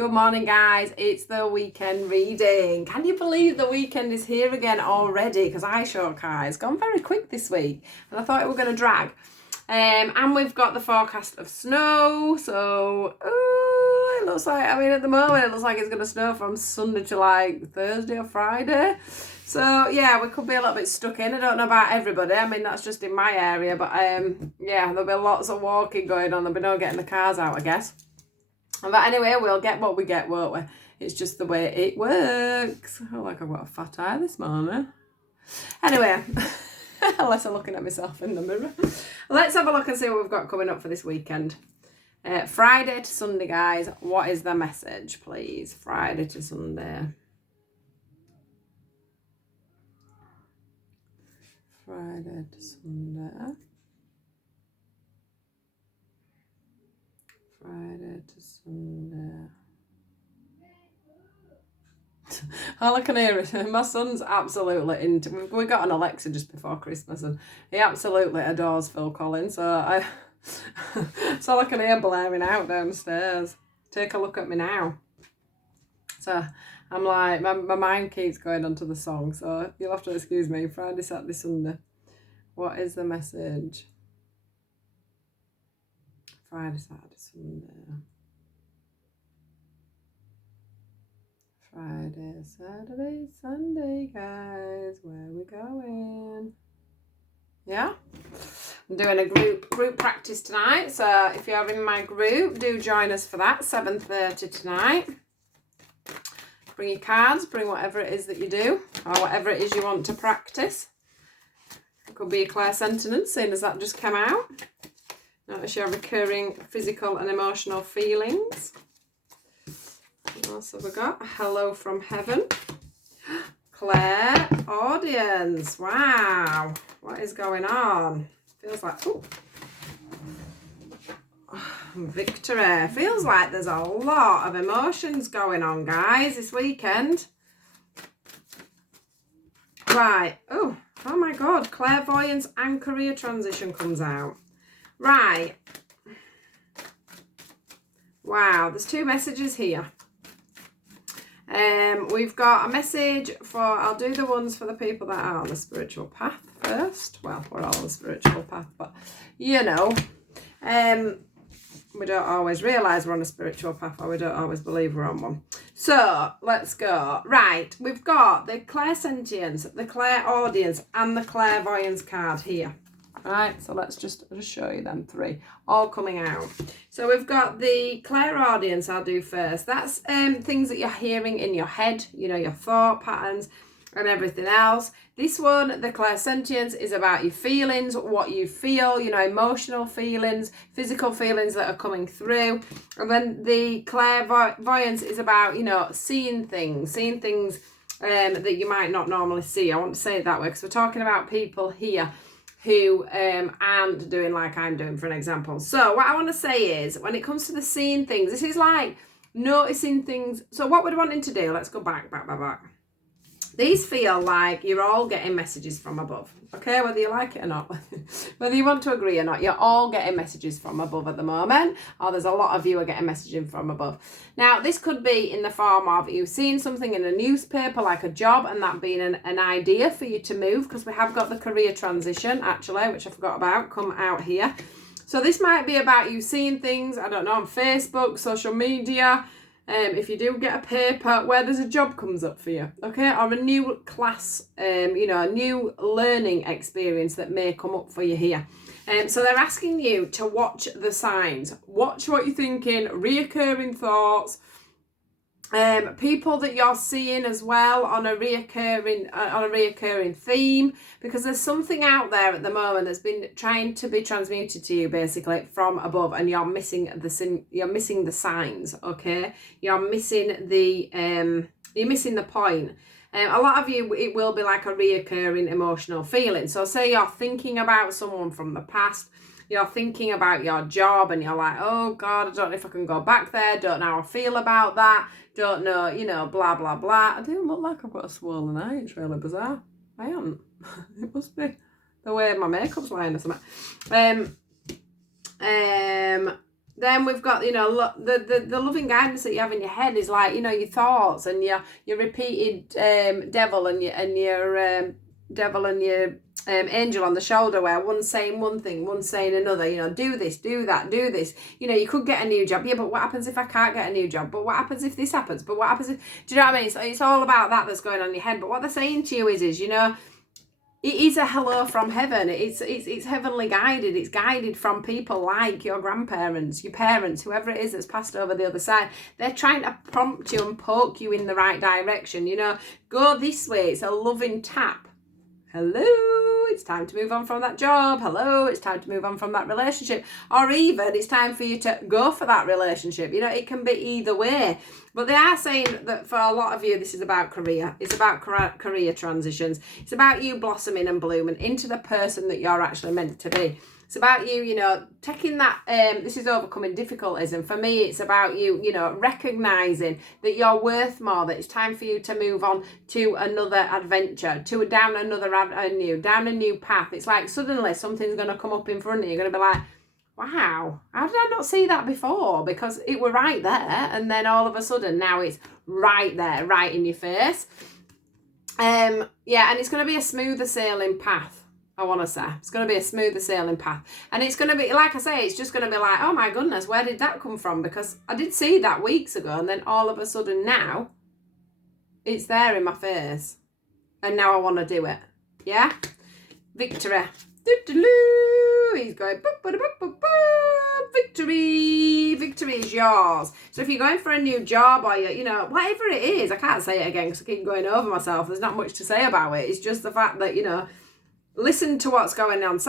Good morning, guys. It's the weekend reading. Can you believe the weekend is here again already? Because I sure can't. It's gone very quick this week, and I thought it were going to drag. And we've got the forecast of snow. So it looks like, at the moment it looks like it's going to snow from Sunday to like Thursday or Friday. So yeah, we could be a little bit stuck in. I don't know about everybody. That's just in my area, but yeah, there'll be lots of walking going on. There'll be no getting the cars out, I guess. But anyway, we'll get what we get, won't we? It's just the way it works. I feel like I've got a fat eye this morning. Anyway, unless I'm looking at myself in the mirror. Let's have a look and see what we've got coming up for this weekend. Friday to Sunday, guys. What is the message, please? Friday to Sunday. Friday to Sunday. Friday to Sunday. All I can hear is my son's absolutely into. We got an Alexa just before Christmas, and he absolutely adores Phil Collins. So that's all I can hear blaring out downstairs. Take a look at me now. So I'm like, my mind keeps going onto the song. So you'll have to excuse me. Friday, Saturday, Sunday. What is the message? Friday, Saturday, Sunday. Friday, Saturday, Sunday, guys. Where are we going? Yeah? I'm doing a group practice tonight. So if you're in my group, do join us for that. 7:30 tonight. Bring your cards. Bring whatever it is that you do. Or whatever it is you want to practice. It could be a clear sentence, seeing as that just came out. Notice your recurring physical and emotional feelings. What else have we got? Hello from heaven. Claire audience. Wow. What is going on? Feels like, victory. Feels like there's a lot of emotions going on, guys, this weekend. Right. Oh my God. Clairvoyance and career transition comes out. Right. Wow, there's two messages here. We've got a message for, I'll do the ones for the people that are on the spiritual path first. Well, we're all on the spiritual path, but you know, we don't always realise we're on a spiritual path, or we don't always believe we're on one. So let's go. Right, we've got the clairsentience, the clairaudience, and the clairvoyance card here. Right, so let's just show you them three all coming out. So we've got the clairaudience I'll do first. That's things that you're hearing in your head, your thought patterns and everything else. This one, the clairsentience, is about your feelings, what you feel, emotional feelings, physical feelings that are coming through. And then the clairvoyance is about, seeing things that you might not normally see. I want to say it that way because we're talking about people here who aren't doing like I'm doing, for an example. So what I want to say is, when it comes to the seeing things, this is like noticing things. So what we're wanting to do, let's go back. These feel like you're all getting messages from above, okay? Whether you like it or not, whether you want to agree or not, you're all getting messages from above at the moment, or there's a lot of you are getting messaging from above. Now, this could be in the form of you seeing something in a newspaper, like a job, and that being an idea for you to move, because we have got the career transition, actually, which I forgot about, come out here. So this might be about you seeing things, I don't know, on Facebook, social media, if you do get a paper where there's a job comes up for you, okay, or a new class, a new learning experience that may come up for you here. So they're asking you to watch the signs, watch what you're thinking, reoccurring thoughts, people that you're seeing as well on a reoccurring theme, because there's something out there at the moment that's been trying to be transmuted to you basically from above, and you're missing the signs, okay? You're missing the point. A lot of you, it will be like a reoccurring emotional feeling. So say you're thinking about someone from the past, you're thinking about your job, and you're like, oh God, I don't know if I can go back there, don't know how I feel about that, don't know, blah, blah, blah. I do look like I've got a swollen eye. It's really bizarre. I haven't. It must be the way my makeup's lying or something. Then we've got, you know, the loving guidance that you have in your head is like, you know, your thoughts and your repeated devil and your devil and your angel on the shoulder, where one's saying one thing, one's saying another, you know, do this, do that, do this. You know, you could get a new job. Yeah, but what happens if I can't get a new job? But what happens if this happens? But what happens if, do you know what I mean? So it's all about that that's going on in your head. But what they're saying to you is, you know, it is a hello from heaven. It's heavenly guided. It's guided from people like your grandparents, your parents, whoever it is that's passed over the other side. They're trying to prompt you and poke you in the right direction. You know, go this way. It's a loving tap. Hello, it's time to move on from that job. Hello, it's time to move on from that relationship. Or even it's time for you to go for that relationship. You know, it can be either way. But they are saying that for a lot of you, this is about career. It's about career transitions. It's about you blossoming and blooming into the person that you're actually meant to be. It's about you, you know, taking that, this is overcoming difficulties. And for me, it's about you, you know, recognising that you're worth more, that it's time for you to move on to another adventure, down another avenue, down a new path. It's like suddenly something's going to come up in front of you. You're going to be like, wow, how did I not see that before? Because it were right there. And then all of a sudden now it's right there, right in your face. Yeah, and it's going to be a smoother sailing path. I want to say it's going to be a smoother sailing path, and it's going to be, like I say, it's just going to be like, oh my goodness, where did that come from? Because I did see that weeks ago, and then all of a sudden now it's there in my face, and now I want to do it. Yeah, victory. He's going victory. Victory is yours. So if you're going for a new job, or you know, whatever it is, I can't say it again because I keep going over myself. There's not much to say about it. It's just the fact that, you know, listen to what's going on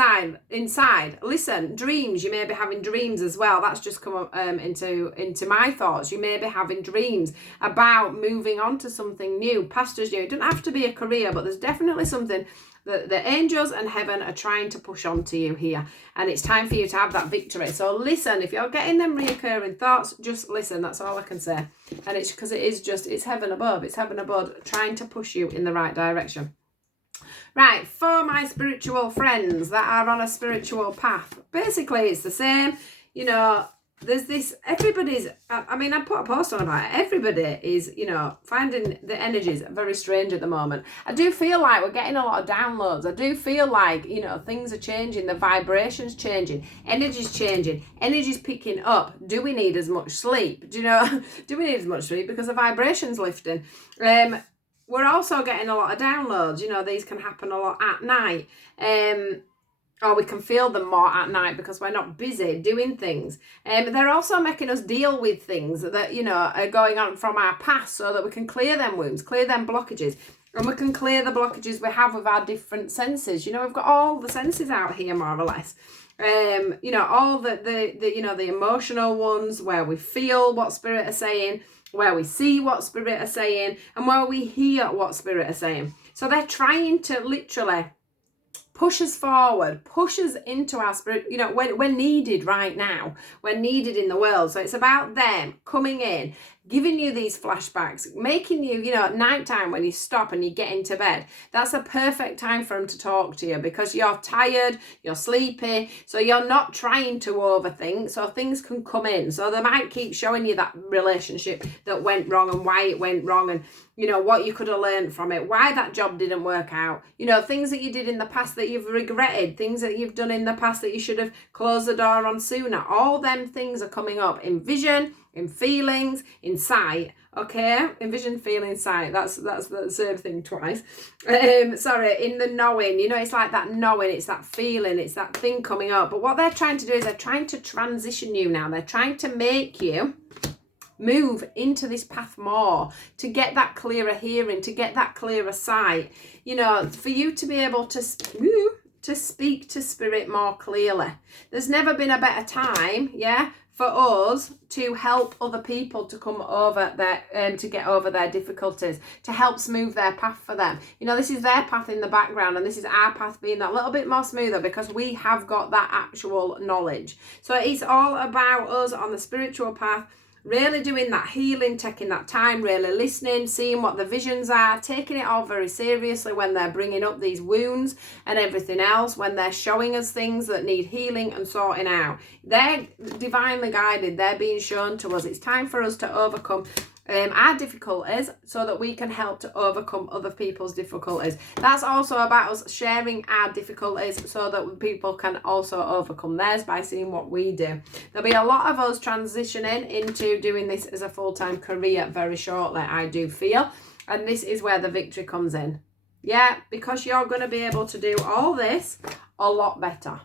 inside. Listen, dreams. You may be having dreams as well. That's just come into my thoughts. You may be having dreams about moving on to something new, pastures new. It doesn't have to be a career, but there's definitely something that the angels and heaven are trying to push on to you here. And it's time for you to have that victory. So listen, if you're getting them reoccurring thoughts, just listen. That's all I can say. And it's because it's heaven above. It's heaven above trying to push you in the right direction. Right, for my spiritual friends that are on a spiritual path, basically it's the same. You know, there's this, everybody's, I mean, I put a post on about it. Everybody is, you know, finding the energies very strange at the moment. I do feel like we're getting a lot of downloads. I do feel like, you know, things are changing, the vibration's changing, energy's changing, energy's picking up. Do we need as much sleep? Do you know, do we need as much sleep? Because the vibration's lifting. We're also getting a lot of downloads. You know, these can happen a lot at night. Or we can feel them more at night because we're not busy doing things. They're also making us deal with things that, you know, are going on from our past so that we can clear them wounds, clear them blockages. And we can clear the blockages we have with our different senses. You know, we've got all the senses out here, more or less. You know, all the you know, the emotional ones where we feel what spirit are saying, where we see what spirit are saying, and where we hear what spirit are saying. So they're trying to literally push us forward, push us into our spirit. You know, we're needed right now. We're needed in the world. So it's about them coming in, giving you these flashbacks, making you, you know, at night time when you stop and you get into bed, that's a perfect time for them to talk to you because you're tired, you're sleepy, so you're not trying to overthink, so things can come in. So they might keep showing you that relationship that went wrong and why it went wrong and, you know, what you could have learned from it, why that job didn't work out, you know, things that you did in the past that you've regretted, things that you've done in the past that you should have closed the door on sooner. All them things are coming up in vision, in feelings, in sight. Okay, in vision, feeling, sight. That's the same thing twice. Sorry, in the knowing. You know, it's like that knowing, it's that feeling, it's that thing coming up. But what they're trying to do is they're trying to transition you now. They're trying to make you move into this path more, to get that clearer hearing, to get that clearer sight. You know, for you to be able to speak to spirit more clearly. There's never been a better time, yeah, for us to help other people to come over their, to get over their difficulties, to help smooth their path for them. You know, this is their path in the background and this is our path being that little bit more smoother because we have got that actual knowledge. So it's all about us on the spiritual path, Really doing that healing, taking that time, really listening, seeing what the visions are, taking it all very seriously when they're bringing up these wounds and everything else, when they're showing us things that need healing and sorting out. They're divinely guided. They're being shown to us. It's time for us to overcome our difficulties so that we can help to overcome other people's difficulties. That's also about us sharing our difficulties so that people can also overcome theirs by seeing what we do. There'll be a lot of us transitioning into doing this as a full-time career very shortly, I do feel, and this is where the victory comes in. Yeah, because you're going to be able to do all this a lot better.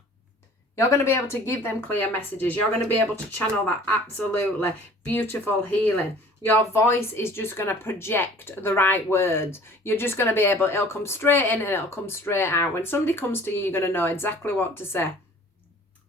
You're going to be able to give them clear messages. You're going to be able to channel that absolutely beautiful healing. Your voice is just going to project the right words. You're just going to be able, it'll come straight in and it'll come straight out. When somebody comes to you, you're going to know exactly what to say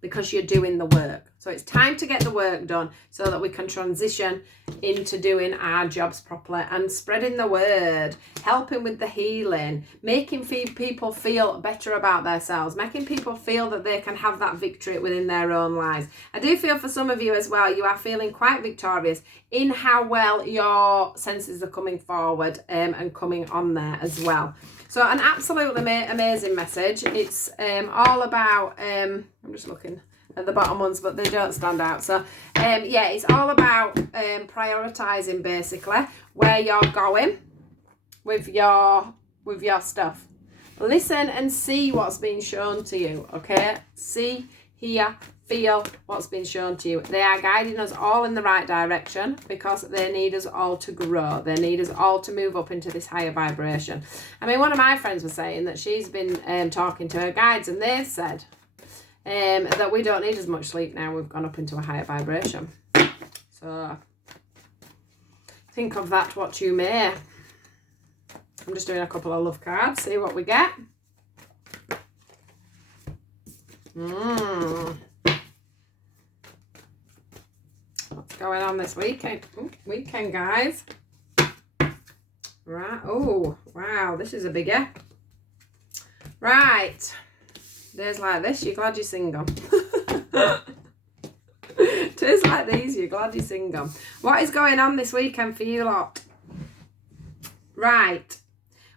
because you're doing the work. So it's time to get the work done so that we can transition into doing our jobs properly and spreading the word, helping with the healing, making people feel better about themselves, making people feel that they can have that victory within their own lives. I do feel for some of you as well, you are feeling quite victorious in how well your senses are coming forward and coming on there as well. So an absolutely amazing message. It's all about, I'm just looking at the bottom ones, but they don't stand out. So yeah, it's all about prioritizing basically where you're going with your stuff. Listen and see what's being shown to you, okay? See, hear, feel what's been shown to you. They are guiding us all in the right direction because they need us all to grow. They need us all to move up into this higher vibration. I mean, one of my friends was saying that she's been talking to her guides and they've said that we don't need as much sleep now. We've gone up into a higher vibration. So think of that what you may. I'm just doing a couple of love cards, see what we get. What's going on this weekend? Weekend, guys. Right. Oh, wow. This is a biggie. Right. Days like this, you're glad you're single. Days like these, you're glad you're single. What is going on this weekend for you lot? Right.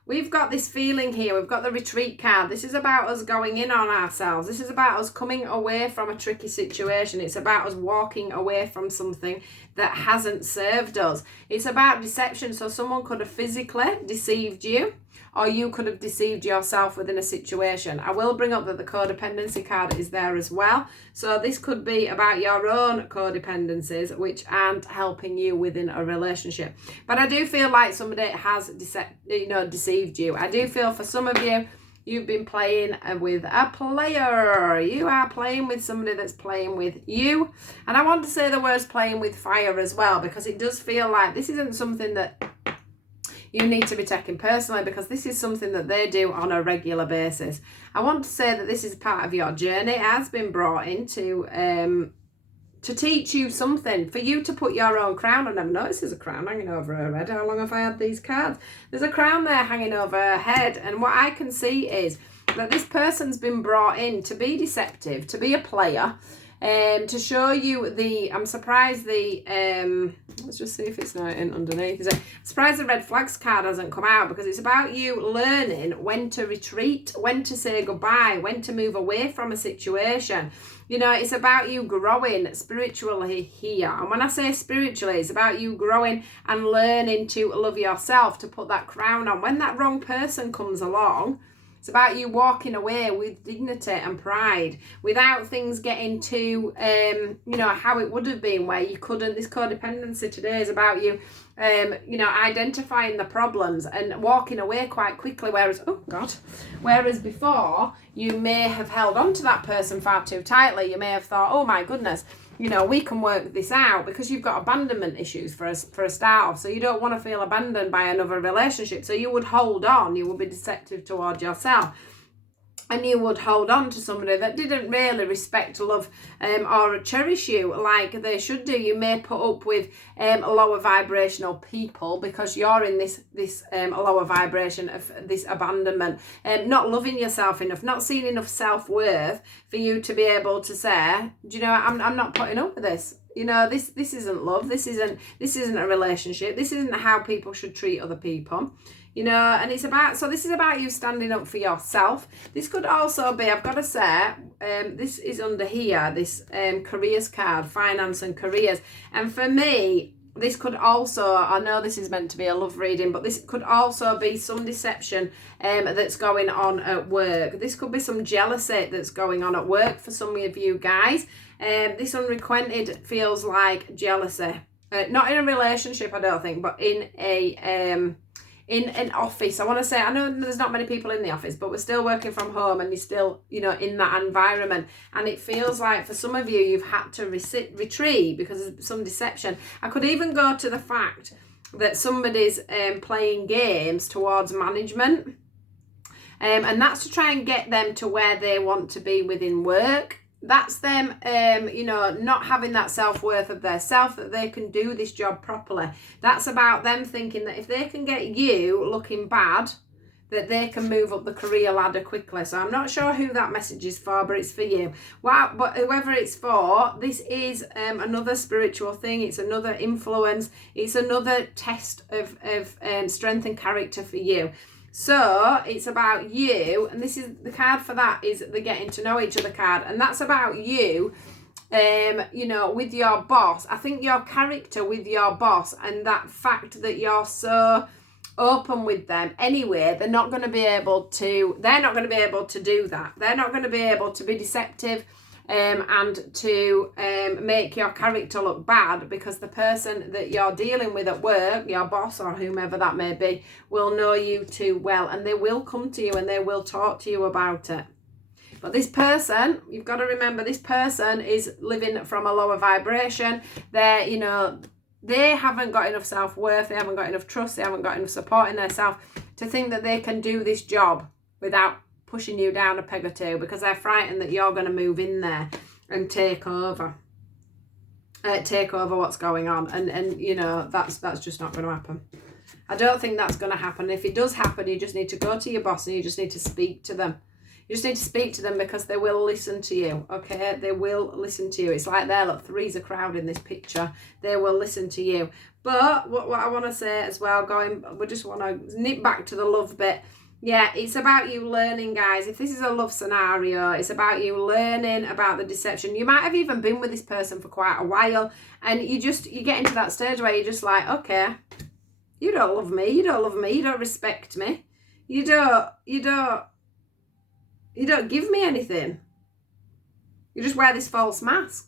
We've got this feeling here. We've got the retreat card. This is about us going in on ourselves. This is about us coming away from a tricky situation. It's about us walking away from something that hasn't served us. It's about deception. So someone could have physically deceived you, or you could have deceived yourself within a situation. I will bring up that the codependency card is there as well. So this could be about your own codependencies, which aren't helping you within a relationship. But I do feel like somebody has deceived you. I do feel for some of you, you've been playing with a player. You are playing with somebody that's playing with you. And I want to say the words playing with fire as well, because it does feel like this isn't something that you need to be taking personally, because this is something that they do on a regular basis. I want to say that this is part of your journey. It has been brought in to teach you something, for you to put your own crown on. I've noticed there's a crown hanging over her head. How long have I had these cards? There's a crown there hanging over her head, and what I can see is that this person's been brought in to be deceptive, to be a player, to show you I'm surprised let's just see if it's not in underneath. I'm surprised the red flags card hasn't come out, because it's about you learning when to retreat, when to say goodbye, when to move away from a situation. You know, it's about you growing spiritually here. And when I say spiritually, it's about you growing and learning to love yourself, to put that crown on. When that wrong person comes along, it's about you walking away with dignity and pride, without things getting too, how it would have been, where you couldn't. This codependency today is about you, identifying the problems and walking away quite quickly. Whereas before, you may have held on to that person far too tightly. You may have thought, oh my goodness, we can work this out, because you've got abandonment issues for a start off. So you don't want to feel abandoned by another relationship. So you would hold on. You would be deceptive towards yourself. And you would hold on to somebody that didn't really respect, love, or cherish you like they should do. You may put up with lower vibrational people because you're in this lower vibration of this abandonment, not loving yourself enough, not seeing enough self-worth for you to be able to say, do you know, I'm not putting up with this. You know, this isn't love. This isn't a relationship. This isn't how people should treat other people. You know, and it's about, so this is about you standing up for yourself. This could also be, I've got to say, this is under here, this careers card, finance and careers. And for me, this could also, I know this is meant to be a love reading, but this could also be some deception that's going on at work. This could be some jealousy that's going on at work for some of you guys. This unrequited feels like jealousy. Not in a relationship, I don't think, but in in an office. I want to say, I know there's not many people in the office, but we're still working from home and you're still, you know, in that environment. And it feels like for some of you, you've had to retreat because of some deception. I could even go to the fact that somebody's playing games towards management. And that's to try and get them to where they want to be within work. That's them, you know, not having that self-worth of their self, that they can do this job properly. That's about them thinking that if they can get you looking bad, that they can move up the career ladder quickly. So I'm not sure who that message is for, but it's for you. Wow, but whoever it's for, this is another spiritual thing. It's another influence. It's another test of strength and character for you. So it's about you, and this is the card for that is the getting to know each other card, and that's about you, you know, with your boss. I think your character with your boss and that fact that you're so open with them anyway, they're not going to be able to do that. They're not going to be able to be deceptive and to make your character look bad, because the person that you're dealing with at work, your boss or whomever that may be, will know you too well, and they will come to you and they will talk to you about it. But this person, you've got to remember, this person is living from a lower vibration. They're, you know, they haven't got enough self-worth, they haven't got enough trust, they haven't got enough support in themselves to think that they can do this job without pushing you down a peg or two, because they're frightened that you're going to move in there and take over what's going on, and you know, that's just not going to happen. I don't think that's going to happen. If it does happen, you just need to go to your boss and you just need to speak to them. You just need to speak to them, because they will listen to you, okay? They will listen to you. It's like there, look, three's a crowd in this picture. They will listen to you. But what I want to say as well, we just want to nip back to the love bit. Yeah, it's about you learning, guys. If this is a love scenario, it's about you learning about the deception. You might have even been with this person for quite a while, and you get into that stage where you're just like, okay, you don't love me, you don't respect me, you don't give me anything. You just wear this false mask.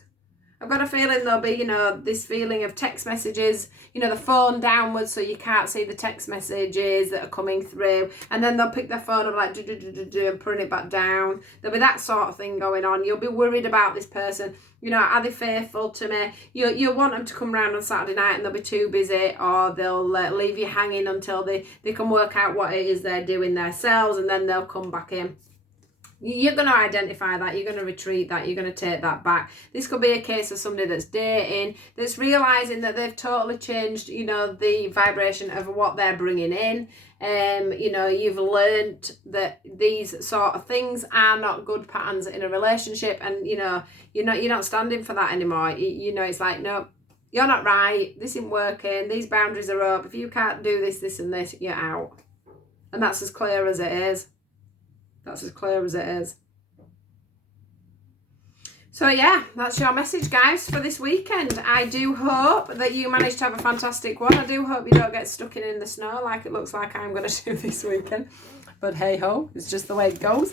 I've got a feeling there'll be, you know, this feeling of text messages, you know, the phone downwards so you can't see the text messages that are coming through. And then they'll pick their phone up like and putting it back down. There'll be that sort of thing going on. You'll be worried about this person. You know, are they faithful to me? You'll want them to come round on Saturday night and they'll be too busy, or they'll leave you hanging until they can work out what it is they're doing themselves, and then they'll come back in. You're going to identify that, you're going to retreat that, you're going to take that back. This could be a case of somebody that's dating, that's realising that they've totally changed, you know, the vibration of what they're bringing in. You know, you've learned that these sort of things are not good patterns in a relationship, and, you know, you're not standing for that anymore. You know, it's like, no, you're not right, this isn't working, these boundaries are up, if you can't do this, this and this, you're out. And that's as clear as it is. That's as clear as it is. So yeah, that's your message, guys, for this weekend. I do hope that you manage to have a fantastic one. I do hope you don't get stuck in the snow like it looks like I'm going to do this weekend. But hey ho, it's just the way it goes.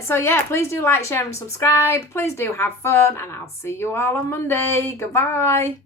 So yeah, please do like, share and subscribe. Please do have fun, and I'll see you all on Monday. Goodbye.